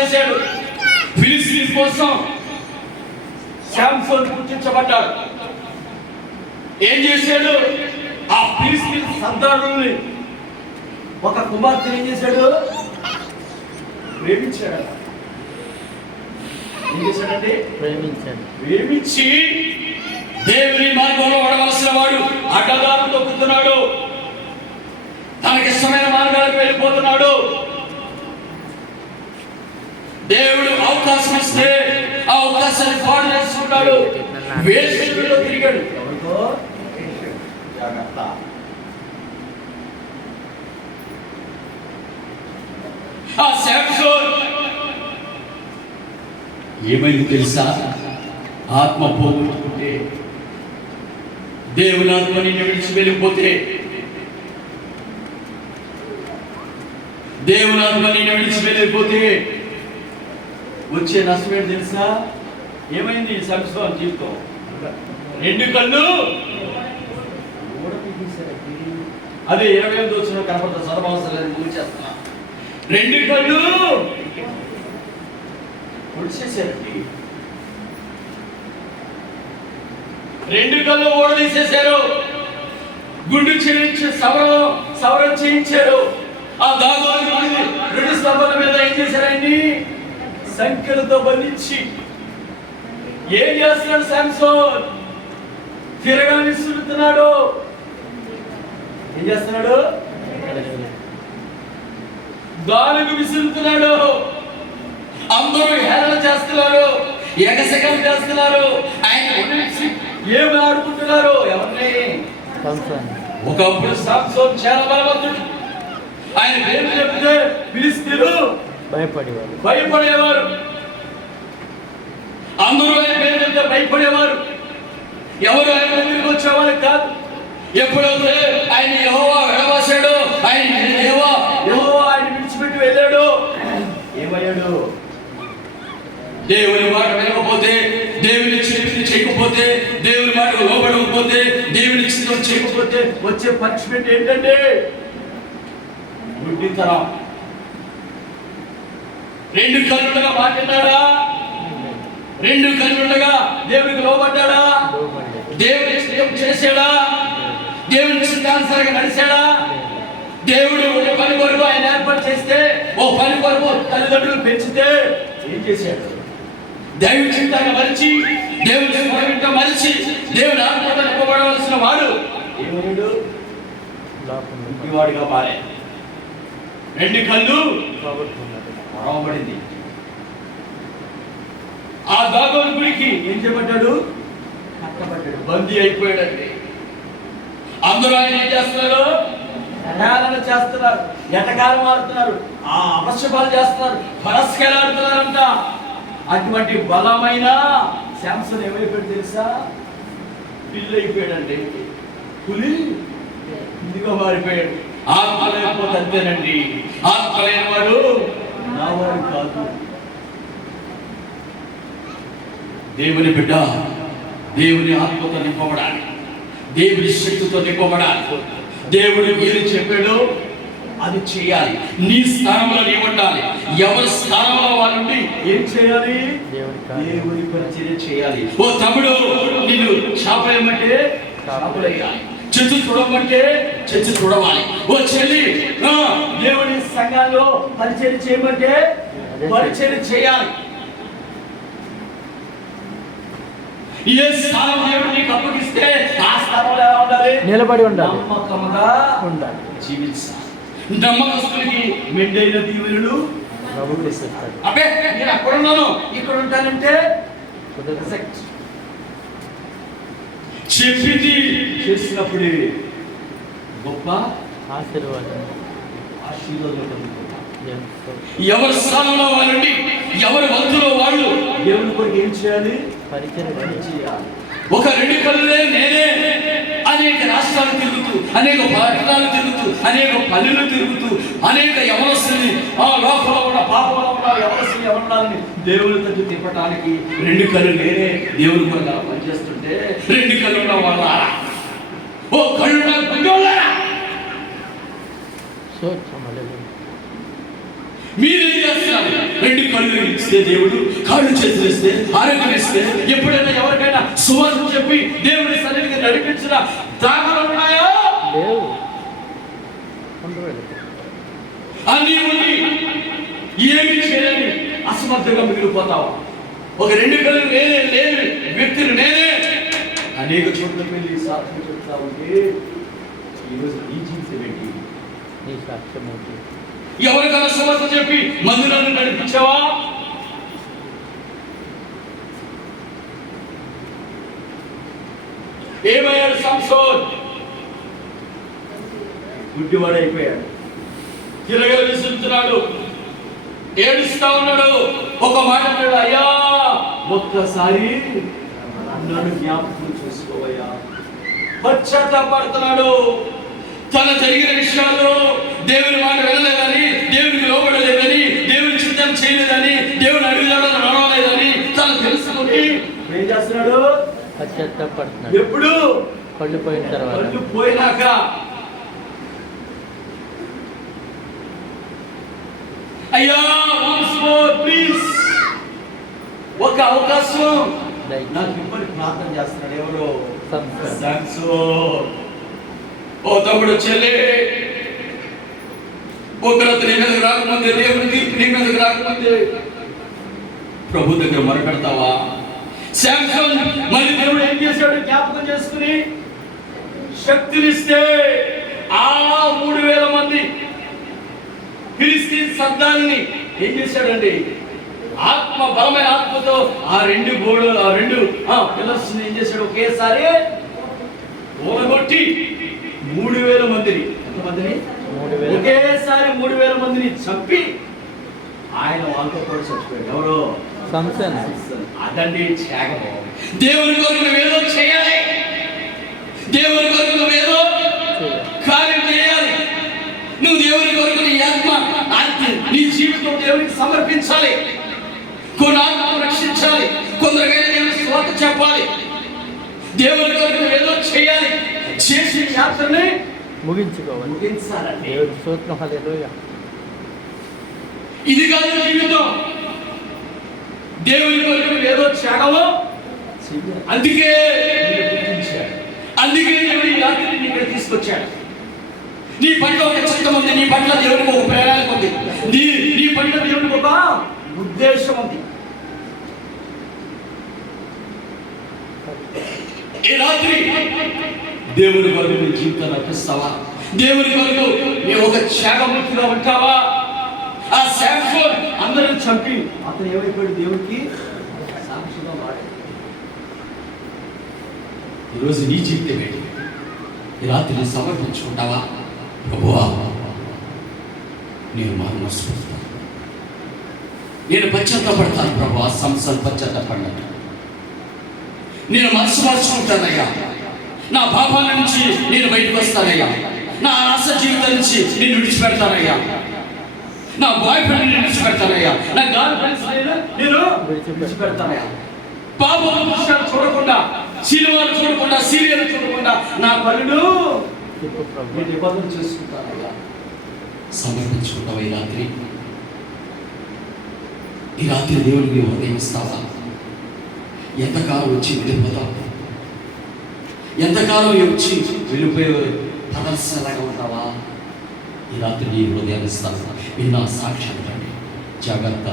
చేశాడు. ఫిలిస్తీన్ కోసం శాంసోన్ పుట్టించబడ్డాడు. ఏం చేశాడు? ఆ ఫిలిస్తీన్ సర్దారుల్ని ఒక కుమార్తెను ఏం చేశాడు? ప్రేమించాడు. ఏం చేశాడండి? ప్రేమించి దేవుని మార్గంలో పడవలసిన వాడు అడ్డదారం తొక్కుతున్నాడు, తనకిష్టమైన మార్గాలకు వెళ్ళిపోతున్నాడు. దేవుడు అవకాశం ఇస్తే ఆ అవకాశాన్ని పాడు చేసుకుంటాడు. వేషంలో తిరిగాడు. జాగ్రత్త. ఆ శాంసోన్ ఏమైంది తెలుసా? ఆత్మ పోగొట్టుకుంటే, దేవుని ఆత్మ నిన్ను విడిచి వెళ్ళిపోతే, దేవుని ఆత్మ నిన్ను విడిచి వెళ్ళిపోతే వచ్చే నష్టం ఏంటి తెలుసా? ఏమైంది శాంసోన్ జీవితం? 2 కళ్ళు అదే 28 వచ్చిన కనపడతా సర్వవసరాలు కూర్చేస్తున్నా. 2 కళ్ళు పొడిచేశారండి. 2 కళ్ళు ఓడదీసేశారు. గుండు చేయించి సవరం చేయించారు. ఆ దాగోని 2 స్తంభాల మీద ఏం చేశారు? ఆయన్ని సంఖ్యలతో బంధించి ఏం చేస్తున్నాడు శాంసోన్? తిరగా విసురుతున్నాడు. ఏం చేస్తున్నాడు? గాలుగు విసురుతున్నాడు. అందరూ హేళన చేస్తున్నారు, ఎగసగం చేస్తున్నారు. ఆయన గురించి ఏమి ఆడుకుంటున్నారు? ఎవరిని? ఒకప్పుడు శాంసోన్ చాలా బలవంతుడు. ఆయన పేరు చెప్తే ఫిలిస్తీయులు భయపడేవారు. అందరూ ఆయన పేరు చెప్తే భయపడేవారు. ఎవరు ఆయన దగ్గరికి వచ్చేవాళ్ళు కాదు. ఎప్పుడైతే ఆయన యెహోవా విడవసాడో, ఆయన యెహోవా ఆయన విడిచిపెట్టి వెళ్ళాడు, ఏమయ్యాడు? దేవుని మాట వినకపోతే, దేవుని చెప్పింది చేయకపోతే, దేవుని మాట లోబడకపోతే, దేవుని చిత్తం చేయకపోతే వచ్చే పనిష్మెంట్ ఏంటంటే గుడ్డితనం. 2 కళ్ళుండగా మాట్లాడాడా? 2 కళ్ళుండగా దేవునికి లోబడ్డాడా? దేవుని చిత్తం చేశాడా? దేవుని చిత్తానుసారంగా నడిచాడా? దేవుడు ఒక పని కొరకు ఆయన ఏర్పాటు చేస్తే, ఓ పని కొరకు తల్లిదండ్రులు పెంచితే ఏం చేశాడు? దేవుని చిత్తాన్ని మరిచి, దేవుని స్వరంగా మరిచి, దేవుని ఆత్మతో నింపబడవలసిన వాడు ఏమయ్యాడు? వాడిగా మారే. 2 కళ్ళు పొడవబడింది. ఆ దాగోని గుడికి ఏం చేయబడ్డాడు? కట్టబడ్డాడు. బందీ అయిపోయాడండి. అందరూ ఆయన ఏం చేస్తున్నారు? హేళన చేస్తున్నారు, ఎటకారం ఆడుతున్నారు, ఆ అపశపాలు చేస్తున్నారు, పరస్కరాడుతున్నారంట. అటువంటి బలమైన శాంసన్ ఏమైపోయాడు తెలుసా? పిల్లి అయిపోయాడండి. పులి ఇదిగా మారిపోయాడు. ఆత్మ లేకపోతే అంతేనండి. ఆత్మ లేని వాడు నా వాడు కాదు. దేవుని బిడ్డ దేవుని ఆత్మతో నింపబడాలి, దేవుని శక్తితో నింపబడాలి. దేవుడు ఏది చెప్పాడో అది చేయాలి. నీ స్థానంలో నీ ఉండాలి. ఎవరి స్థానంలో వాళ్ళుండి ఏం చేయాలి? దేవుని పరిచర్య చేయాలి. ఓ తమ్ముడు, నిన్ను చాపలేమంటే చాపలేయాలి, చెట్టు చూడమంటే చెట్టు చూడవాలి. ఓ చెల్లి, దేవుని సంఘాల్లో పరిచర్య చేయమంటే పరిచర్య చేయాలి. ఏ స్థానం దేవుడు నీకు అప్పగిస్తే ఆ స్థానంలో ఎలా ఉండాలి? నిలబడి ఉండాలి, నమ్మకంగా ఉండాలి, జీవించాలి. నమ్మకస్తులకి మెండైన దీవెనలు అబ్బే నేను అక్కడ ఉన్నాను ఇక్కడ ఉంటానంటే చెప్పింది చేసినప్పుడే గొప్ప ఆశీర్వాదం. ఎవరి స్థానంలో వాళ్ళండి, ఎవరి వంతులో వాళ్ళు దేవుని కొరకు ఏం చేయాలి? పరిచర్య చేయాలి. ఒక 2 కళ్ళే నేనే అనేక రాష్ట్రాలు తిరుగుతూ, అనేక పట్టణాలు తిరుగుతూ, అనేక పల్లెలు తిరుగుతూ, అనేక యవనస్తుల్ని, ఆ లోకంలో ఉన్న పాపంలో ఉన్న యవనస్తుల్ని యవనాలని దేవుని తట్టు తిప్పటానికి 2 కళ్ళు నేనే దేవుని కొరకు పనిచేస్తుంటే 2 కళ్ళు ఉన్న వాళ్ళారా, ఓ కళ్ళు గుడ్డోళ్ళారా, మీరేం చేస్తున్నారు? 2 కళ్ళు ఇస్తే దేవుడు, కాళ్ళు చేతులు ఇస్తే ఆరోగ్యం ఇస్తే, ఎప్పుడైనా ఎవరికైనా సువార్త చెప్పి దేవుడి సన్నిధికి నడిపించిన దాఖలు ఉన్నాయా? అన్నీ ఉండి ఏమి చేయలేని అసమర్థంగా మిగిలిపోతావా? ఒక 2 కళ్ళు లేని వ్యక్తిని నేనే అనేక చోట్ల వెళ్ళి సాక్ష్యం చెప్తా ఉంటే ఈరోజు నీ జీవితం ఏంటి? నీ సాక్ష్యం ఏంటి? ఎవరికైనా సువార్త చెప్పి మందిరాన్ని నడిపించావా? ఏమయ్యాడు సంసోన్? గుడ్డివాడైపోయాడు, తిరగలు విసురుతున్నాడు, ఏడుస్తా ఉన్నాడు. ఒక మాట అన్నాడు, అయ్యా ఒక్కసారి నన్ను జ్ఞాపకం చేసుకోవయ్యా. పశ్చాత్తాపడుతున్నాడు. తన జరిగిన విషయాల్లో దేవుని మాట వినలేదని, దేవునికి లోబడలేదని, దేవుని చిత్తం చేయలేదని, దేవుని అడుగుదాడని నడవలేదని తను తెలుసుకుని ఏం చేస్తున్నాడు? పశ్చాత్తాపడుతున్నాడు. ఎప్పుడు? కళ్ళు పోయిన తర్వాత. కళ్ళు పోయినాక. అయ్యా ప్లీజ్ ఒక అవకాశం నాకు ఇప్పటి ప్రార్థన చేస్తున్నాడు. ఎవరు? ఓ తమ్ముడు, చెల్లి, ఉగ్రత నీ మీదకి రాకముందే, దేవుని తీర్పు నీ మీదకి రాకముందే ప్రభు దగ్గర మొరపెడతావా? శాంసన్ మళ్ళీ దేవుడు ఏం చేశాడు? జ్ఞాపకం చేసుకుని శక్తినిస్తే ఆ 3000 మంది ఫిలిస్తీన్ సర్దార్ని ఏం చేశాడండి? ఆత్మ, బలమైన ఆత్మతో ఆ 2 పిల్లర్స్ ఏం చేశాడు? ఒకేసారి ఓడగొట్టి 3000 మందిని, ఎంతమందిని? ఒకేసారి 3000 మందిని చంపి ఆయన వాళ్ళతో కూడా చచ్చిపోయాడు. ఎవరు? సంసన్. అదండి త్యాగం. దేవుని కొరకు నువ్వేదో చేయాలి, దేవుని కొరకు నువ్వేదో కార్యం చేయాలి. నువ్వు దేవుని కొరకు నీ ఆత్మ, నీ జీవితం దేవునికి సమర్పించాలి. కొన్ని ఆత్మను రక్షించాలి, కొందరికైనా దేవుని స్వార్థ చెప్పాలి. దేవుని కొరకు నువ్వేదో చేయాలి, చేసి యాత్రని ముగించాలండి. ఇది కాదు జీవితం. దేవుని కొరకు ఏదో త్యాగమో, అందుకే దేవుడు ఈ రాత్రిని ఇక్కడ తీసుకొచ్చాడు. నీ పట్ల ఒక చిత్తం ఉంది, నీ పట్ల దేవుడికి ఒక ప్రేరణ ఉంది, నీ పట్ల దేవుడికి ఒక ఉద్దేశం ఉంది. ఈ రాత్రి దేవుని కొరకు నీ జీవితాన్ని అర్పిస్తావా? దేవుని కొరకు నీవు ఒక త్యాగమూర్తిగా ఉంటావా? ఆ శాంసోన్ అందరూ చంపి అతను ఏమైపోయాడు? దేవుడికి సాక్షిగా మారాడు. ఈరోజు నీ జీవితం ఏంటి? ఈ రాత్రి సమర్పించుకుంటావా? ప్రభువా, నేను మనస్ఫూర్తిస్తాను, నేను పశ్చాత్తాపడతాను. ప్రభువా, సంసారం పశ్చాత్తాపడినట్టు నేను మనసు మార్చుకుంటానయ్యా. నా పాపాల నుంచి నేను బయటకు వస్తానయ్యా. నా ఆశ జీవితం నుంచి నేను విడిచిపెడతానయ్యా. నా బాయ్ ఫ్రెండ్ నేను విడిచిపెడతానయ్యా. నా గర్ల్ ఫ్రెండ్స్ నేను విడిచిపెడతానయ్యా. పాపం పుస్తకాలు చూడకుండా, సినిమాలు చూడకుండా, సీరియల్ చూడకుండా నా పనులు నిబంధన చేసుకుంటానయ్యా. సమర్పించుకుంటావా? ఈ రాత్రి దేవుడికి హృదయం ఇస్తావా? ఎంతకాలం వచ్చి వెళ్ళిపోతావు? ఎంతకాలం వచ్చి వెళ్ళిపోయే ప్రదర్శనలాగా ఉంటావా? ఈ రాత్రి నీ హృదయాన్ని ఇస్తావా? విన్నా సాక్ష్యాలు రండి, జాగ్రత్త.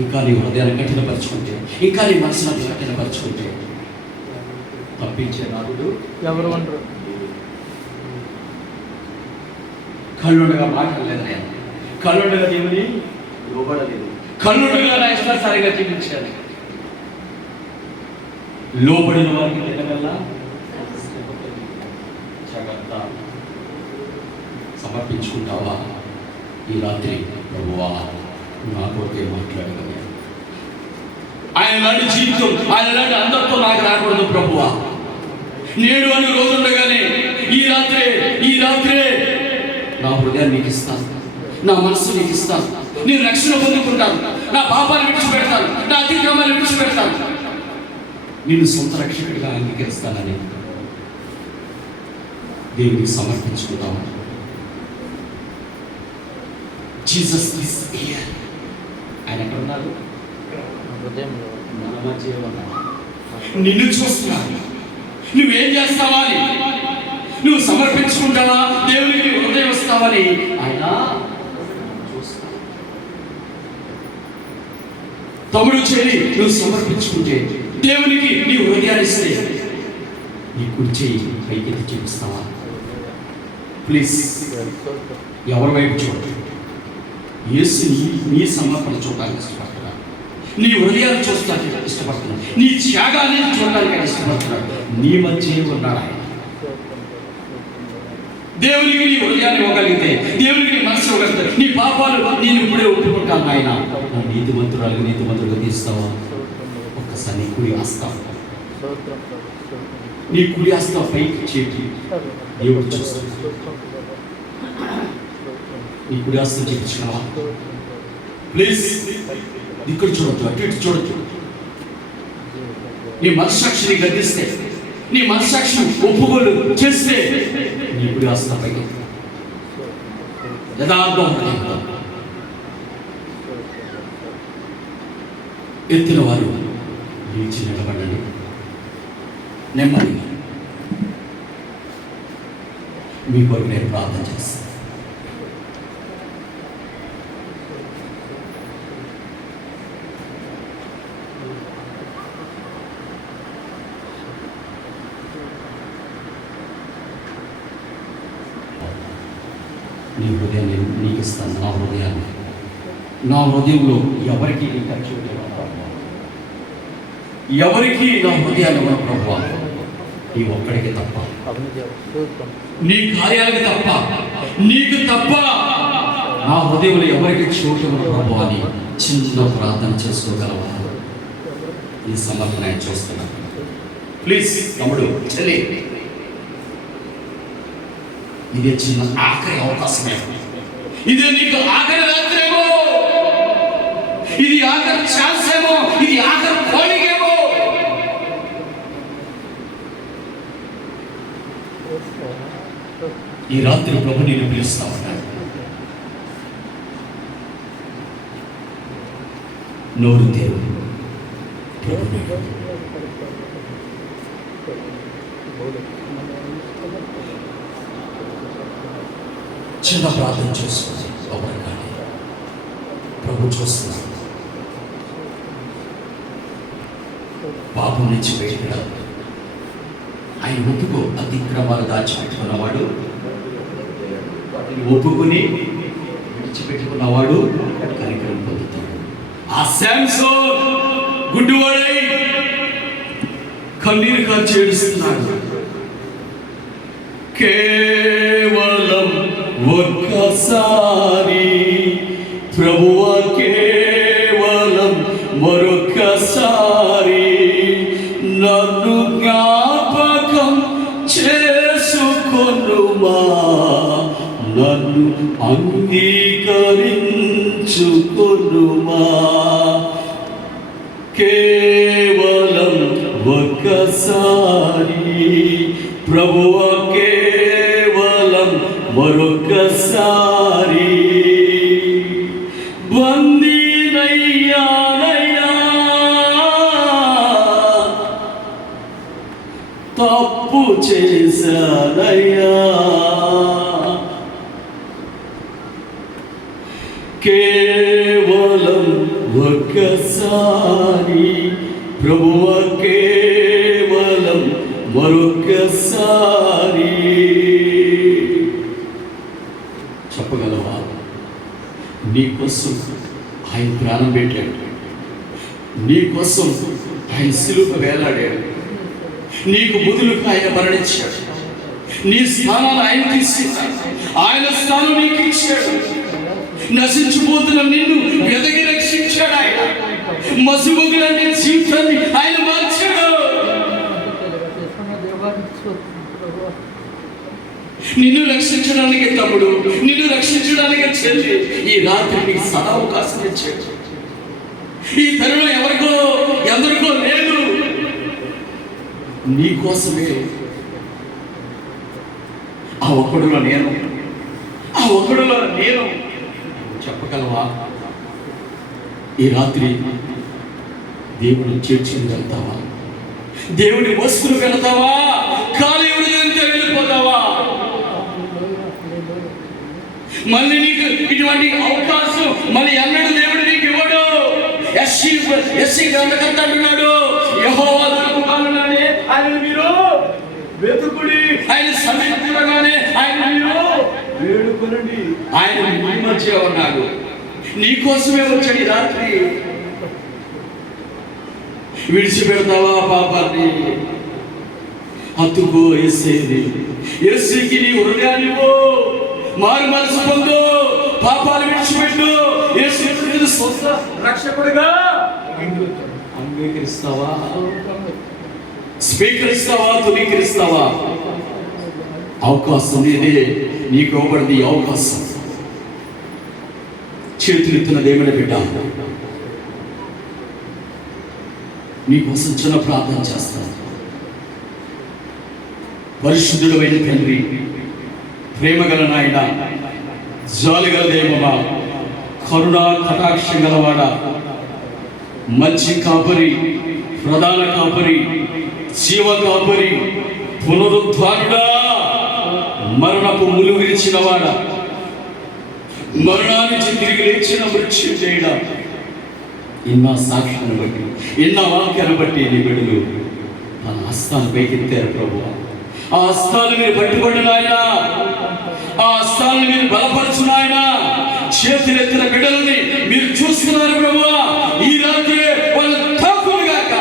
ఇంకా నీ హృదయాన్ని కఠినపరుచుకుంటే, ఇంకా నీ మనసును కఠినపరుచుకుంటే తప్పించే నాడు ఎవరు అనరు. కళ్ళుండగా మాట్లాడలేదు, కళ్ళుండగా దేవుని లోబడలేదు, కళ్ళుండగా నా ఇష్టాసారిగా జీవించాలి. లోబడిన వారికి తినగల జాగ్రత్త. సమర్పించుకుంటావా? ఈ రాత్రి ప్రభువా, నా కొరకే మాట్లాడగలే. ఆయన లాంటి జీవితం, ఆయన లాంటి అందరితో నాకు రాకూడదు ప్రభువా. నేడు అని రోజుండగానే ఈ రాత్రే నా హృదయాన్ని నీకు ఇస్తాను, నా మనస్సు నీకు ఇస్తాను. నేను రక్షణ పొందుకుంటాను, నా పాపాన్ని విడిచిపెడతాను, నా అతిక్రమాన్ని విడిచిపెడతాను, నిన్ను సొంత రక్షకుడిగా అంగీకరిస్తానని దేవునికి సమర్పించుకుంటాము. Jesus is here. ఆయన ఎక్కడ ఉన్నారు? మన మధ్య ఉన్నారు. నిన్ను చూస్తున్నాను. నువ్వేం చేస్తావా అని, నువ్వు సమర్పించుకుంటావా, దేవునికి హృదయం వస్తావని ఆయన చూస్తా. తమ్ముడు చేరి నువ్వు సమర్పించుకుంటే, దేవునికి నీ హృదయాన్ని ఇస్తే, నీ కుడి చేయి పైకెత్తి చూపిస్తావా? ప్లీజ్ ఎవరి వైపు చూడదు. యేసుని నీ సమర్పణ చూడడానికి ఇష్టపడుతున్నా, నీ హృదయాన్ని చూడడానికి ఇష్టపడుతున్నా, నీ త్యాగాన్ని చూడడానికి ఇష్టపడుతున్నాడు. నీ మధ్య ఉన్నాడు ఆయన. దేవునికి నీ హృదయాన్ని ఇవ్వగలిగితే, దేవునికి నీ మనసు ఇవ్వగలిగితే, నీ పాపాలు నేను ఇప్పుడే ఒప్పుకుంటాను ఆయన. నీతిమంతుడుగా తీస్తావా? ఒక్కసారి నీ కుడి హస్తం, నీ కుడి హస్తం పైకి చేతి దేవుడు చూస్తాడు. నీ కుడి హస్తం చూపించినావా? ప్లీజ్ ఇక్కడ చూడొద్దు, అటు ఇటు చూడొద్దు. నీ మనస్సాక్షిని గద్దిస్తే, నీ మనస్సాక్షిని ఒప్పుకోలు చేస్తే, నీ కుడి హస్తం పైకి యథార్థం ఎత్తిన వారు నిలిచి నిలబడండి. నెమ్మదిగా మీ కొరకు నేను ప్రార్థన చేస్తాను. నీ హృదయాన్ని నీకు ఇస్తాను. నా హృదయాన్ని, నా హృదయంలో ఎవరికి నీ ఖర్చు లేదు, ఎవరికి నా హృదయాన్ని ఉన్న ప్రభువా, నీ ఒక్కడికి తప్ప, నీ కార్యాలకి తప్ప, నీకు తప్ప నా హృదయంలో ఎవరికి చోటు ఉన్న ప్రభువా అని చిన్న ప్రార్థన చేసుకోగలవా? ఈ సమర్పణ చూస్తున్నాను. ప్లీజ్ తమ్ముడు, చెల్లి, ఇదే చిన్న ఆఖరి అవకాశమే. ఇదే నీకు ఆఖరి రాత్రేమో, ఇది ఆఖరి ఛాన్స్ ఏమో, ఇది ఆఖరి కోణికేమో. ఈ రాత్రి ప్రభు నేను పిలుస్తా ఉన్నాను. నోరు తెరు ప్రభు. చిన్న ప్రార్థన చేసుకోండి. ఎవరు కానీ ప్రభు చూస్తున్నారు. పాపం నుంచి బయటకు ఆయన ఒప్పుకో. అతిక్రమాలు దాచిపెట్టుకున్నవాడు, ఒప్పుకుని విడిచిపెట్టుకున్నవాడు కనికరం పొందుతాడు. ఆ శాంసోన్ గుడ్డివాడై కన్నీరు కాచి ఏడుస్తున్నాడు. కేవలం ఒక్కసారి ప్రభువా, కేవలం మరొక్కసారి నన్ను జ్ఞాపకం చేసుకొనుమా, నన్ను అంగీకరించుకొనుమా. కేవలం ఒక్కసారి ప్రభువా, కేవలం మరొక్కసారి బందీనయ్యానయ్యా, తప్పు చేశానయ్యా. కేవలం ఒక్కసారి ప్రభువా, కేవలం మరొక్కసారి. చెప్పగలవా? నీకోసం ఆయన ప్రాణం పెట్టాడు, నీకోసం ఆయన సిలువ వేలాడాడు, నీకు బదులుగా ఆయన మరణించాడు, నీ స్థానాన్ని ఆయన తీసుకున్నాడు, ఆయన స్థానం నీకు ఇచ్చాడు. నశించిపోతున్న నిన్ను వెదకి రక్షించాడు ఆయన. మసిమొగులనే జీవితాన్ని ఆయన మార్చాడు. నిన్ను రక్షించడానికి తమ్ముడు, నిన్ను రక్షించడానికి చెల్లి, ఈ రాత్రి నీకు సదా అవకాశం ఇచ్చాడు. ఈ తరుణం ఎవరికో ఎందరికో లేదు, నీ కోసమే. ఆ ఒక్కడులో నేను చెప్పగలవా? ఈ రాత్రి దేవుడు చేర్చుని వెళ్తావా? దేవుడి వస్తువులు వెళ్తావా? ఖాళీ హృదయంతో వెళ్ళిపోతావా? మళ్ళీ నీకు ఇటువంటి అవకాశం మళ్ళీ అన్నాడు దేవుడు నీకు ఇవ్వడు. యెషయా గ్రంథకర్త అంటున్నాడు, యెహోవా దొరకగానే ఆయన మీరు వెతుకుడి, ఆయన సమీపించగానే ఆయన మీరు వేడుకొనండి. ఆయన మీ మధ్య ఉన్నాడు, నీకోసమే వచ్చాడు. ఈ రాత్రి విడిచిపెడతావా పాపాన్ని? హత్తుకో యేసుని, యేసుకి నీ హృదయాన్ని మారు మనసు పొందు, పాపాలు విడిచిపెట్టు. యేసు సొంత రక్షకుడిగా అంగీకరిస్తావా? స్వీకరిస్తావా? తునీకరిస్తావా? అవకాశం ఇదే, నీకు ఇవ్వబడింది అవకాశం. చేతులెత్తిన దేవుని బిడ్డ, నీకోసం చిన్న ప్రార్థన చేస్తాను. పరిశుద్ధుడు అయిన తండ్రి, ప్రేమగల నాయన, జాలిగల దేవమా, కరుణా కటాక్షం గలవాడ, మంచి కాపరి, ప్రధాన కాపరి, జీవ కాపరి, పునరుద్ధారుడా, మరణపు ములు విరిచిన వాడ, మరణానికి తిరిగి లేచిన మృత్యుంజయుడా, ఎన్నో సాక్ష్యాన్ని బట్టి, ఎన్నో వాక్యాన్ని బట్టి నీ బిడ్డలు తన హస్తాన్ని పైకెత్తారు ప్రభు. ఆ హస్తాన్ని మీరు పట్టుకోండి నాయన, ఆ హస్తాన్ని మీరు బలపరచు నాయన. చేతులెత్తిన బిడ్డలని మీరు చూస్తున్నారు ప్రభు. ఈ రాత్రి వాళ్ళ తాకును గాక,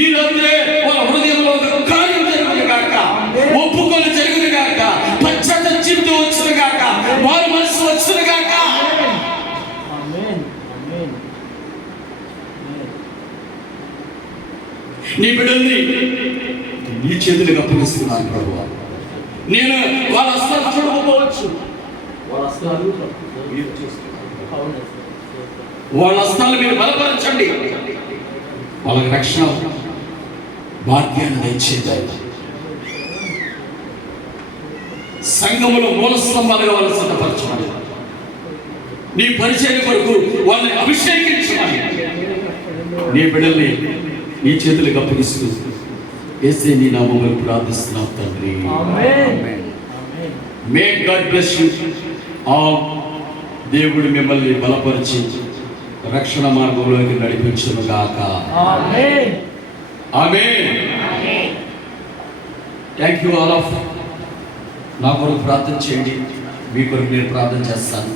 ఈ రాత్రి వాళ్ళ హృదయంలో ఒక కార్యం జరుగును గాక, ఒప్పుకొని జరుగును గాక, పశ్చాత్త జీవితం వచ్చును గాక, మారు మనసు వచ్చును గాక. నీ బిడ్డల్ని నీ చేతులకు అప్పగిస్తున్నాను ప్రభు. నేను వాళ్ళ హస్తాలు చూడకపోవచ్చు, వాళ్ళ హస్తాలు మీరు బలపరచండి, వాళ్ళకి రక్షణ భాగ్యాన్ని దయచేద్దాం. సంఘములో మూల స్తంభాలుగా వాళ్ళని సిద్ధపరచమని, నీ పరిచయం కొరకు వాళ్ళని అభిషేకించమని నీ బిడ్డల్ని నీ చేతులకు అప్పగిస్తూ యేసే నీ నామములో ప్రార్థిస్తున్నాం తండ్రి. May God bless you all. దేవుడు మిమ్మల్ని బలపరిచి రక్షణ మార్గంలోకి నడిపించును గాక. Amen. Amen. Thank you all of. నా కొరకు ప్రార్థన చేయండి, మీ కొరకు నేను ప్రార్థన చేస్తాను.